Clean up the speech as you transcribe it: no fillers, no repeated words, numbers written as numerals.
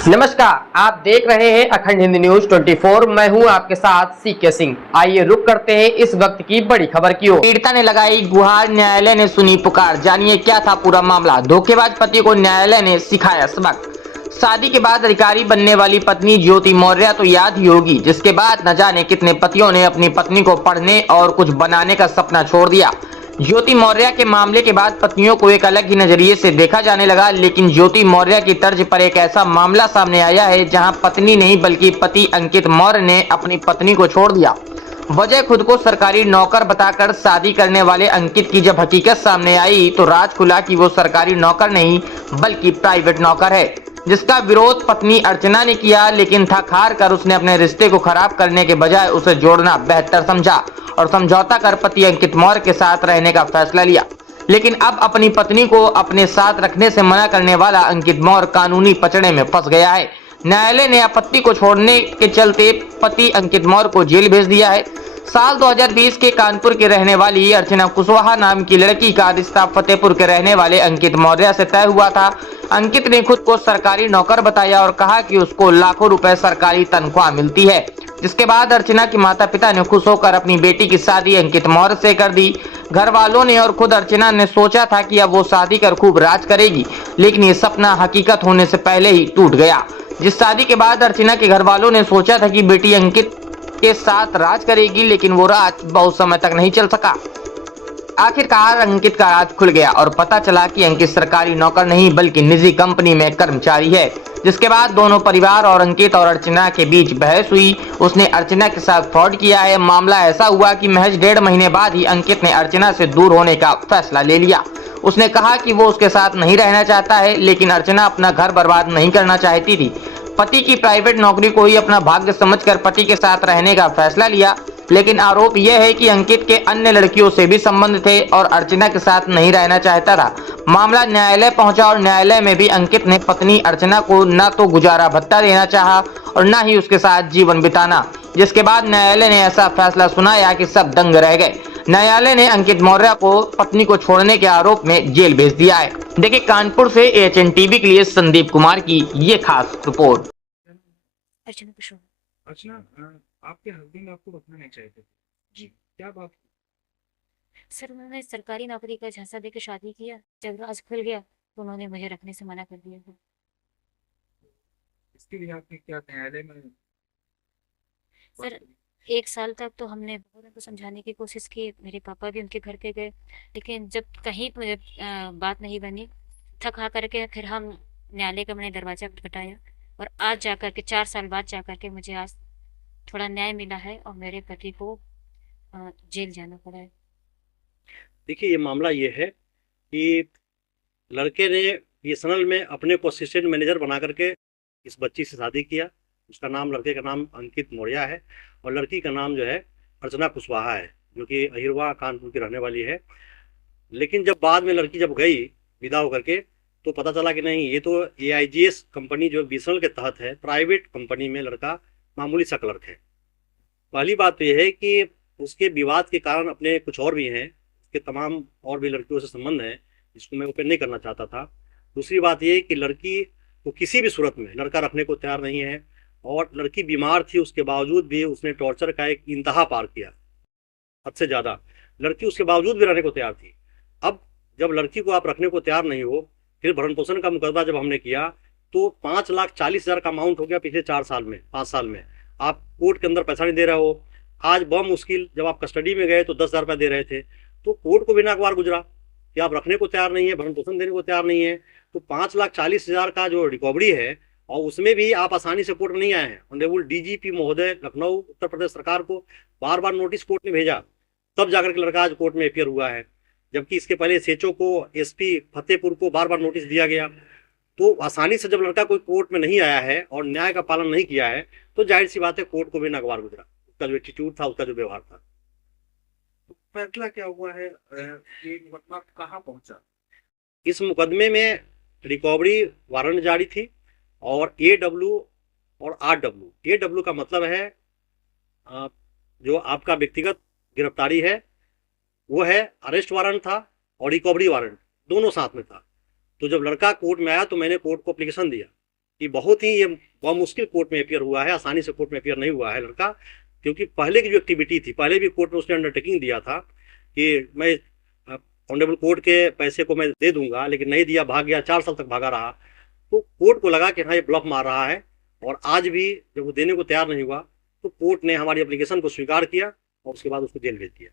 नमस्कार, आप देख रहे हैं अखंड हिंदी न्यूज 24। मैं हूं आपके साथ सीके सिंह। आइए रुक करते हैं इस वक्त की बड़ी खबर की ओर। पीड़िता ने लगाई गुहार, न्यायालय ने सुनी पुकार। जानिए क्या था पूरा मामला। धोखेबाज पति को न्यायालय ने सिखाया सबक। शादी के बाद अधिकारी बनने वाली पत्नी ज्योति मौर्य तो याद ही होगी, जिसके बाद न जाने कितने पतियों ने अपनी पत्नी को पढ़ने और कुछ बनाने का सपना छोड़ दिया। ज्योति मौर्य के मामले के बाद पत्नियों को एक अलग ही नजरिए से देखा जाने लगा, लेकिन ज्योति मौर्य की तर्ज पर एक ऐसा मामला सामने आया है जहां पत्नी नहीं बल्कि पति अंकित मौर्य ने अपनी पत्नी को छोड़ दिया। वजह खुद को सरकारी नौकर बताकर शादी करने वाले अंकित की जब हकीकत सामने आई तो राज खुला कि वो सरकारी नौकर नहीं बल्कि प्राइवेट नौकर है, जिसका विरोध पत्नी अर्चना ने किया। लेकिन थक हार कर उसने अपने रिश्ते को खराब करने के बजाय उसे जोड़ना बेहतर समझा और समझौता कर पति अंकित मौर्य के साथ रहने का फैसला लिया। लेकिन अब अपनी पत्नी को अपने साथ रखने से मना करने वाला अंकित मौर्य कानूनी पचड़े में फंस गया है। न्यायालय ने आपत्ति को छोड़ने के चलते पति अंकित मौर्य को जेल भेज दिया है। साल 2020 के कानपुर के रहने वाली अर्चना कुशवाहा नाम की लड़की का रिश्ता फतेहपुर के रहने वाले अंकित मौर्य से तय हुआ था। अंकित ने खुद को सरकारी नौकर बताया और कहा कि उसको लाखों रुपए सरकारी तनख्वाह मिलती है, जिसके बाद अर्चना के माता पिता ने खुश होकर अपनी बेटी की शादी अंकित मौर्य से कर दी। घर वालों ने और खुद अर्चना ने सोचा था कि अब वो शादी कर खूब राज करेगी, लेकिन ये सपना हकीकत होने से पहले ही टूट गया। जिस शादी के बाद अर्चना के घर वालों ने सोचा था कि बेटी अंकित के साथ राज करेगी, लेकिन वो राज बहुत समय तक नहीं चल सका। आखिरकार अंकित का राज खुल गया और पता चला कि अंकित सरकारी नौकर नहीं बल्कि निजी कंपनी में कर्मचारी है। जिसके बाद दोनों परिवार और अंकित और अर्चना के बीच बहस हुई। उसने अर्चना के साथ फ्रॉड किया है। मामला ऐसा हुआ कि महज 1.5 महीने बाद ही अंकित ने अर्चना से दूर होने का फैसला ले लिया। उसने कहा कि वो उसके साथ नहीं रहना चाहता है, लेकिन अर्चना अपना घर बर्बाद नहीं करना चाहती थी। पति की प्राइवेट नौकरी को ही अपना भाग्य समझकर पति के साथ रहने का फैसला लिया। लेकिन आरोप यह है कि अंकित के अन्य लड़कियों से भी संबंध थे और अर्चना के साथ नहीं रहना चाहता था। मामला न्यायालय पहुंचा और न्यायालय में भी अंकित ने पत्नी अर्चना को न तो गुजारा भत्ता देना चाहा और न ही उसके साथ जीवन बिताना, जिसके बाद न्यायालय ने ऐसा फैसला सुनाया कि सब दंग रह गए। न्यायालय ने अंकित मौर्य को पत्नी को छोड़ने के आरोप में जेल भेज दिया है। देखिए कानपुर से AHN टीवी के लिए संदीप कुमार की ये खास रिपोर्ट। अर्चना कुशवाहा। अच्छा, आपके हस्बैंड आपको रखना नहीं चाहते थे जी क्या बात? सर, उन्होंने सरकारी नौकरी का झांसा देकर शादी किया। जब राज खुल गया तो उन्होंने मुझे रखने से मना कर दिया था। इसके लिए आपने क्या न्यायालय में बात सर, करी? 1 साल तक तो हमने बहुत उनको समझाने की कोशिश की। मेरे पापा भी उनके घर पे गए, लेकिन जब कहीं मुझे बात नहीं बनी, थक हा करके फिर हम न्यायालय का मैंने दरवाजा खटखटाया और आज जाकर के 4 साल बाद जाकर के मुझे आज थोड़ा न्याय मिला है और मेरे पति को जेल जाना पड़ा है। देखिए, ये मामला ये है कि लड़के ने बीएसएनएल में अपने को असिस्टेंट मैनेजर बना करके इस बच्ची से शादी किया। उसका नाम, लड़के का नाम अंकित मौर्य है और लड़की का नाम जो है अर्चना कुशवाहा है, जो कि अहिरवा कानपुर की रहने वाली है। लेकिन जब बाद में लड़की जब गई विदा होकर के तो पता चला कि नहीं, ये तो AIGS कंपनी जो बीएसएनएल के तहत है, प्राइवेट कंपनी में लड़का मामूली सा क्लर्क है। पहली बात तो यह है कि उसके विवाद के कारण अपने कुछ और भी हैं, उसके तमाम और भी लड़कियों से संबंध है, जिसको मैं ओपन नहीं करना चाहता था। दूसरी बात यह है कि लड़की को किसी भी सूरत में लड़का रखने को तैयार नहीं है और लड़की बीमार थी, उसके बावजूद भी उसने टॉर्चर का एक इंतहा पार किया, हद से ज़्यादा। लड़की उसके बावजूद भी रहने को तैयार थी। अब जब लड़की को आप रखने को तैयार नहीं हो, फिर भरण पोषण का मुकदमा जब हमने किया तो 5,40,000 का अमाउंट हो गया पिछले 4 साल में, 5 साल में। आप कोर्ट के अंदर पैसा नहीं दे रहे हो। आज मुश्किल जब आप कस्टडी में गए तो 10,000 रुपये दे रहे थे, तो कोर्ट को भी नागवार गुजरा कि आप रखने को तैयार नहीं है, भरण पोषण देने को तैयार नहीं है। तो 5,40,000 का जो रिकवरी है और उसमें भी आप आसानी से कोर्ट में नहीं आए हैं। ऑनरेबल DGP महोदय लखनऊ उत्तर प्रदेश सरकार को बार बार नोटिस कोर्ट ने भेजा, तब जाकर के लड़का आज कोर्ट में अपियर हुआ है। जबकि इसके पहले SHO को, SP फतेहपुर को बार बार नोटिस दिया गया। तो आसानी से जब लड़का कोई कोर्ट में नहीं आया है और न्याय का पालन नहीं किया है तो जाहिर सी बात है कोर्ट को भी नागवार गुजरा। उसका जो एटीट्यूड था, उसका जो व्यवहार था। फैसला क्या हुआ है? ये मुकदमा कहाँ पहुंचा? इस मुकदमे में रिकवरी वारंट जारी थी और AW और RW। AW का मतलब है जो आपका व्यक्तिगत गिरफ्तारी है, वो है अरेस्ट वारंट था और रिकवरी वारंट दोनों साथ में था। तो जब लड़का कोर्ट में आया तो मैंने कोर्ट को एप्लीकेशन दिया कि बहुत ही ये बहुत मुश्किल कोर्ट में अपियर हुआ है, आसानी से कोर्ट में अपियर नहीं हुआ है लड़का, क्योंकि पहले की जो एक्टिविटी थी, पहले भी कोर्ट में उसने अंडरटेकिंग दिया था कि मैं ऑनरेबल कोर्ट के पैसे को मैं दे दूंगा, लेकिन नहीं दिया, भाग गया, 4 साल तक भागा रहा। तो कोर्ट को लगा कि हाँ ये ब्लफ मार रहा है, और आज भी जब वो देने को तैयार नहीं हुआ तो कोर्ट ने हमारी एप्लीकेशन को स्वीकार किया और उसके बाद उसको जेल भेज दिया।